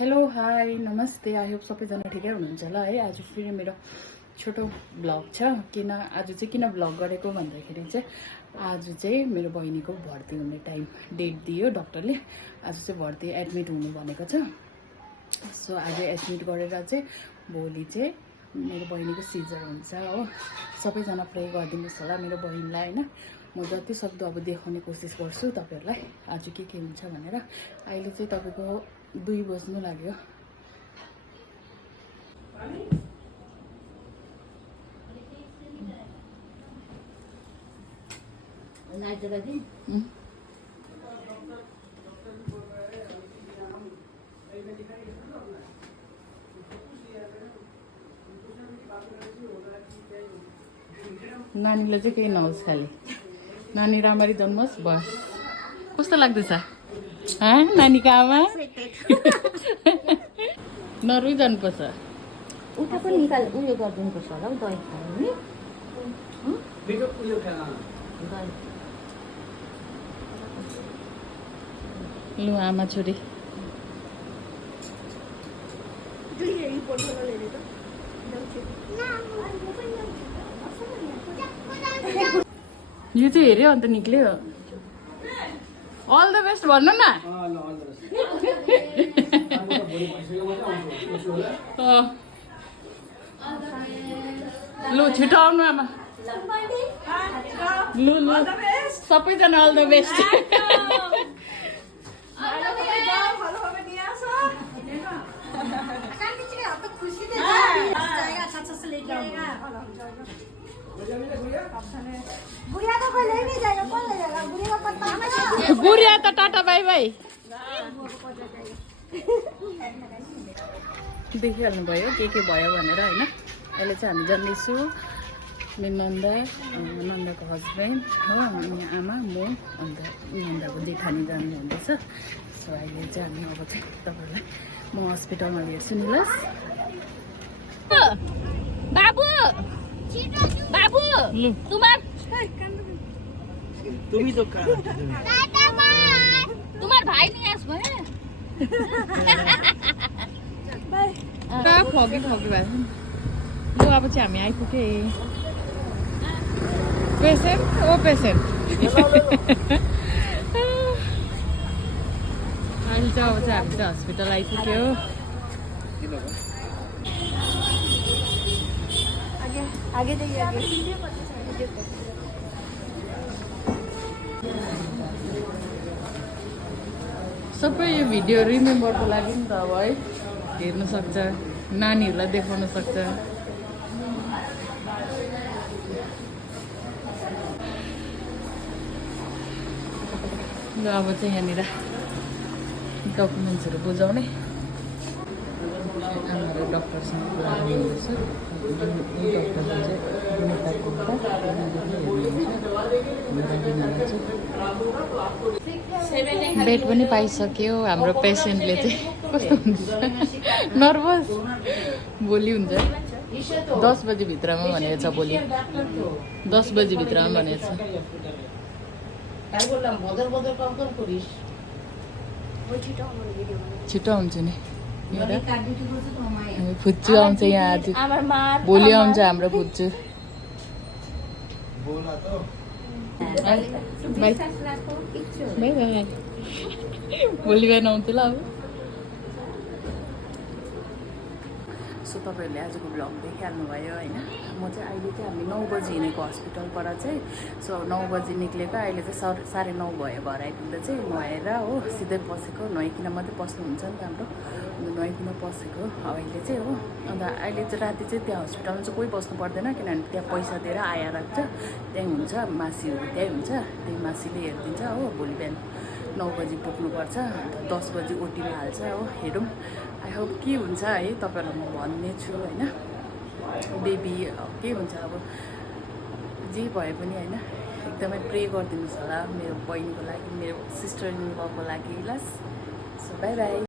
Hello hi नमस्ते I hope सबैजना ठिकै हुनुहुन्छ होला है। आज फेरि मेरो छोटो ब्लग छ। आज चाहिँ किन ब्लग गरेको भन्दाखेरि चाहिँ आज चाहिँ मेरो बहिनीको भर्ती हुने टाइम डेट दियो डक्टरले। आज चाहिँ भर्ती एडमिट हुनु भनेको छ। सो आज एडमिट गरेर चाहिँ भोलि चाहिँ मेरो बहिनीको सिजर हुन्छ हो। सबैजना प्रे गरिदिनुहोस् होला मेरो बहिनीलाई होइन। म जति सक्दो अब देखाउने कोसिस गर्छु तपाईहरुलाई आज के हुन्छ भनेर। अहिले चाहिँ तपाईको 2 बज्नु लाग्यो। नानीलाई चाहिँ केही नहोस्, खाली नानी राम्ररी जन्मोस् बस। कस्तो लाग्दैछ नानीको आमा? नरुई जानुपर्छ। उता पनि निकाल उयो गरिदिनुपर्छ होला हौ दही खानु नि। लु आमा छोरी यो चाहिँ हेऱ्यो अन्त निक्ल्यो। अल द बेस्ट भन्नु न। लु छिटो आउनु आमा। लु लु सबैजना अल द बेस्ट। गुड़िया त टाटा बाई बाई। देखिहाल्नु भयो के भयो भनेर होइन। अहिले चाहिँ हामी जाँदैछु मेरो नन्दाको हस्बेन्ड हो, अनि आमा म अन्त नन्दाको जेठानी जानु हुँदैछ। सो अहिले चाहिँ हामी अब चाहिँ तपाईँहरूलाई म हस्पिटलमा हेर्छु नि ल। बाबु बाबु तुम्ही तो का तुम्हार भाइ नि आस भयो। फगी फगी भयो। लु अब चाहिँ हामी आइपुगे। पेसेन्ट ओ पेसेन्ट। अहिले चाहिँ अब चाहिँ हामी चाहिँ हस्पिटल आइपुग्यो। आगे देखिए आगे। सबै यो भिडियो रिमेम्बरको लागि नि त अब है हेर्न सक्छ, नानीहरूलाई देखाउन सक्छ। ल अब चाहिँ यहाँनिर डकुमेन्ट्सहरू बुझाउने आमाहरू डक्टरसँग कुरा गर्नुहुँदैछ। डक्टरले चाहिँ बेड पनि पाइसक्यो। हाम्रो पेसेन्टले चाहिँ कस्तो हुन्छ नर्भस। भोलि हुन्छ 10 बजी भित्रमा भनेको छ। भोलि 10 बजी भित्रमा भनेको छ। छिटो आउँछ नि फुच्चु आउँछ यहाँ आज। भोलि आउँछ हाम्रो फुच्चु। By by by. भोलि बिहान आउँछ ल अब। सो तपाईँहरूले आजको ब्लग देखिहाल्नु भयो होइन। म चाहिँ अहिले चाहिँ हामी 9 बजी हिँडेको हस्पिटलबाट चाहिँ। सो 9 बजी निक्लेको अहिले चाहिँ 9:30 भयो। घर आइपुग्दा चाहिँ नुहाएर हो सिधै पसेको। नुहाइकन मात्रै पस्नुहुन्छ नि त हाम्रो। अन्त नुहाइकन पसेको अहिले चाहिँ हो। अन्त अहिले चाहिँ राति चाहिँ त्यहाँ हस्पिटलमा चाहिँ कोही बस्नु पर्दैन, किनभने त्यहाँ पैसा दिएर आएर छ। त्यहीँ हुन्छ मासीहरू, त्यहीँ हुन्छ। त्यही मासीले हेरिदिन्छ हो। भोलि बिहान 9 बजी पुग्नुपर्छ। अन्त 10 बजी ओटीमा हाल्छ हो। हेरौँ आई होप के हुन्छ है। तपाईँहरूलाई म भन्ने छु होइन। बेबी के हुन्छ अब जे भए पनि होइन एकदमै प्रे गरिदिनुहोस् होला मेरो बहिनीको लागि, मेरो सिस्टर इन लको लागि ल। So by by.